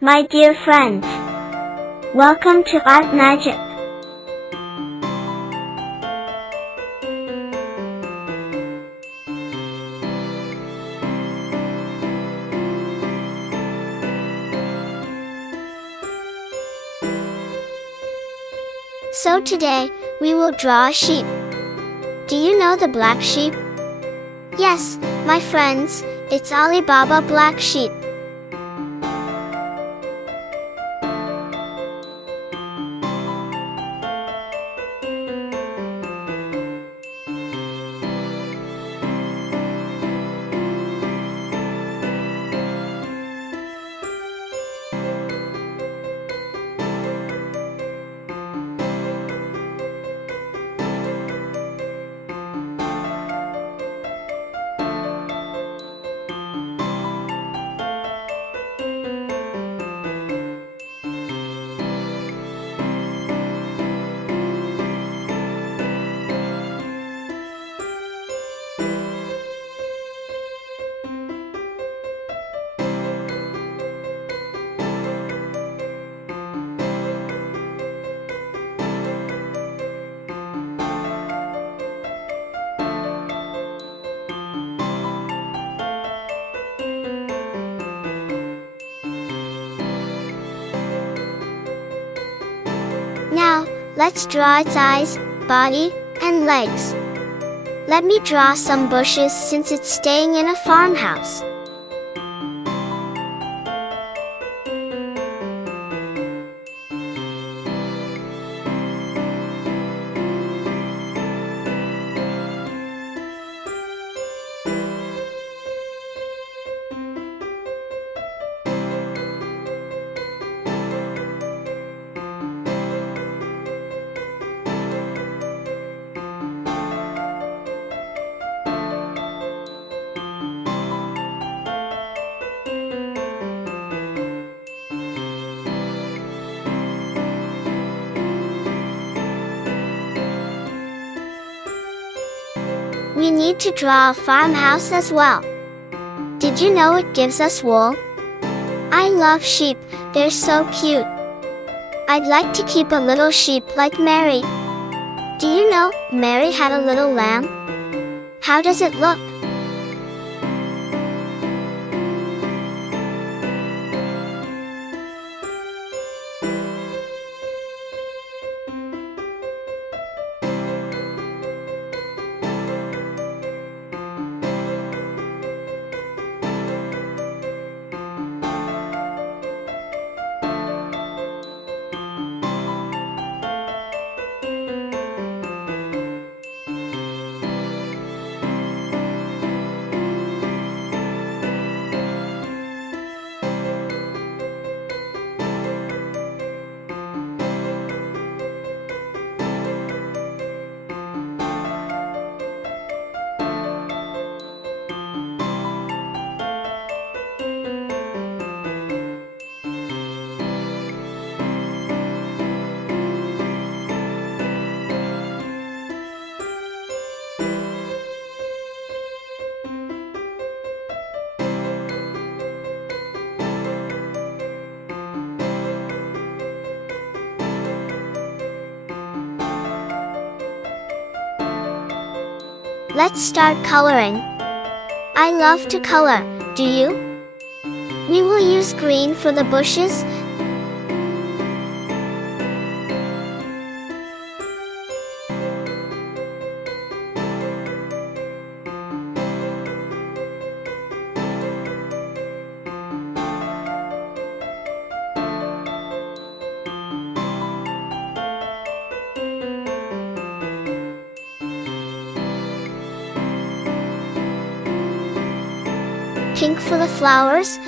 My dear friends, welcome to ArtMagic. So today, we will draw a sheep. Do you know the black sheep? Yes, my friends, it's Alibaba Black Sheep. Now, let's draw its eyes, body, and legs. Let me draw some bushes since it's staying in a farmhouse. We need to draw a farmhouse as well. Did you know it gives us wool? I love sheep, they're so cute. I'd like to keep a little sheep like Mary. Do you know, Mary had a little lamb? How does it look? Let's start coloring. I love to color, do you? We will use green for the bushes. Pink for the flowers.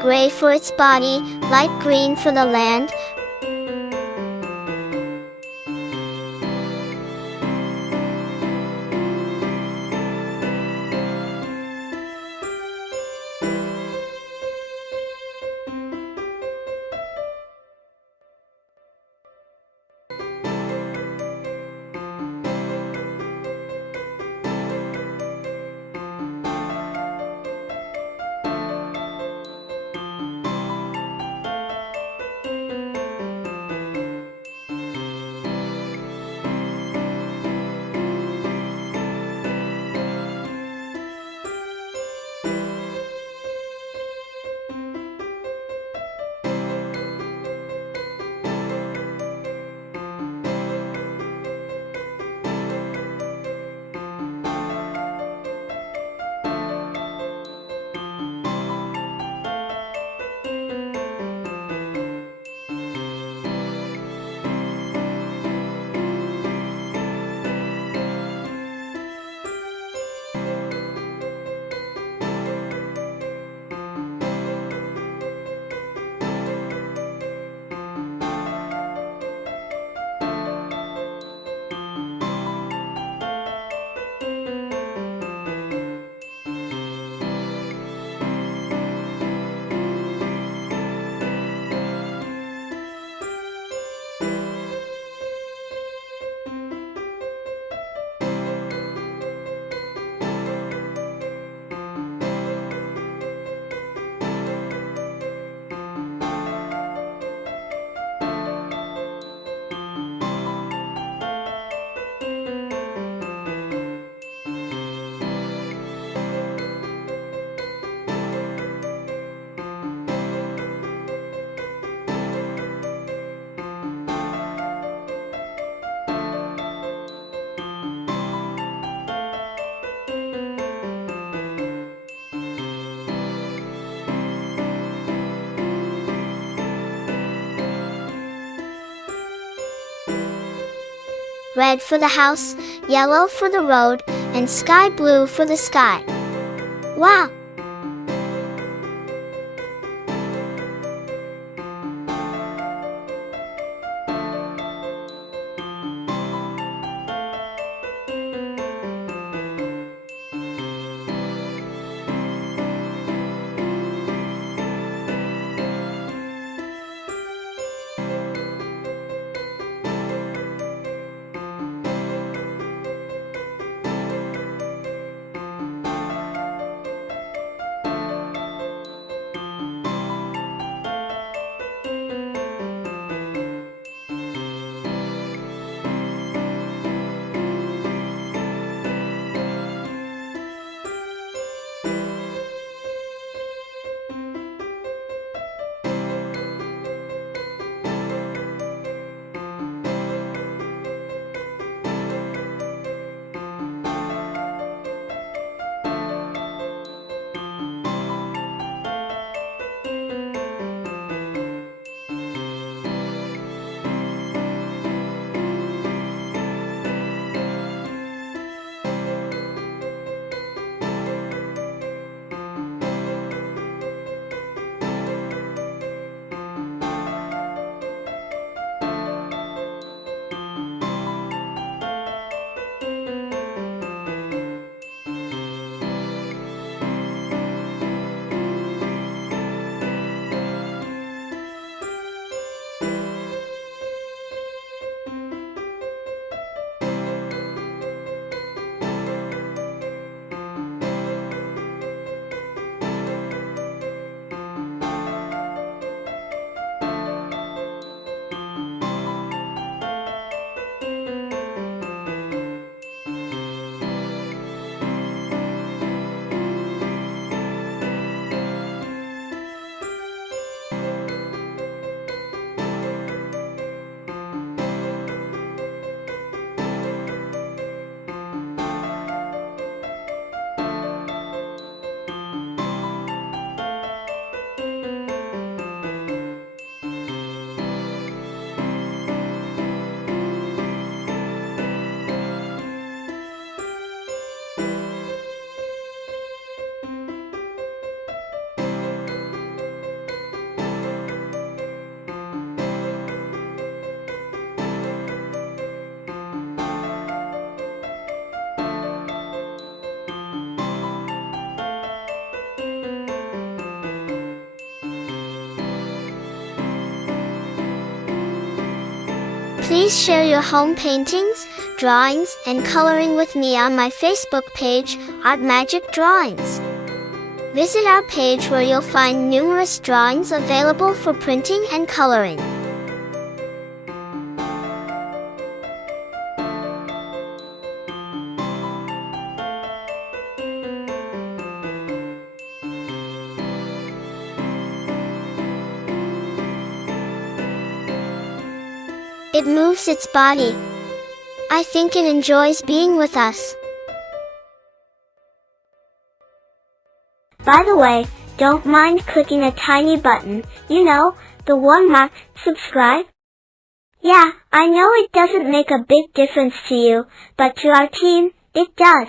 Gray for its body, light green for the land. red for the house, yellow for the road, and sky blue for the sky. Wow! Please share your home paintings, drawings, and coloring with me on my Facebook page, ArtMagic Drawings. Visit our page where you'll find numerous drawings available for printing and coloring. It moves its body. I think it enjoys being with us. By the way, don't mind clicking a tiny button, the one marked subscribe. Yeah, I know it doesn't make a big difference to you, but to our team, it does.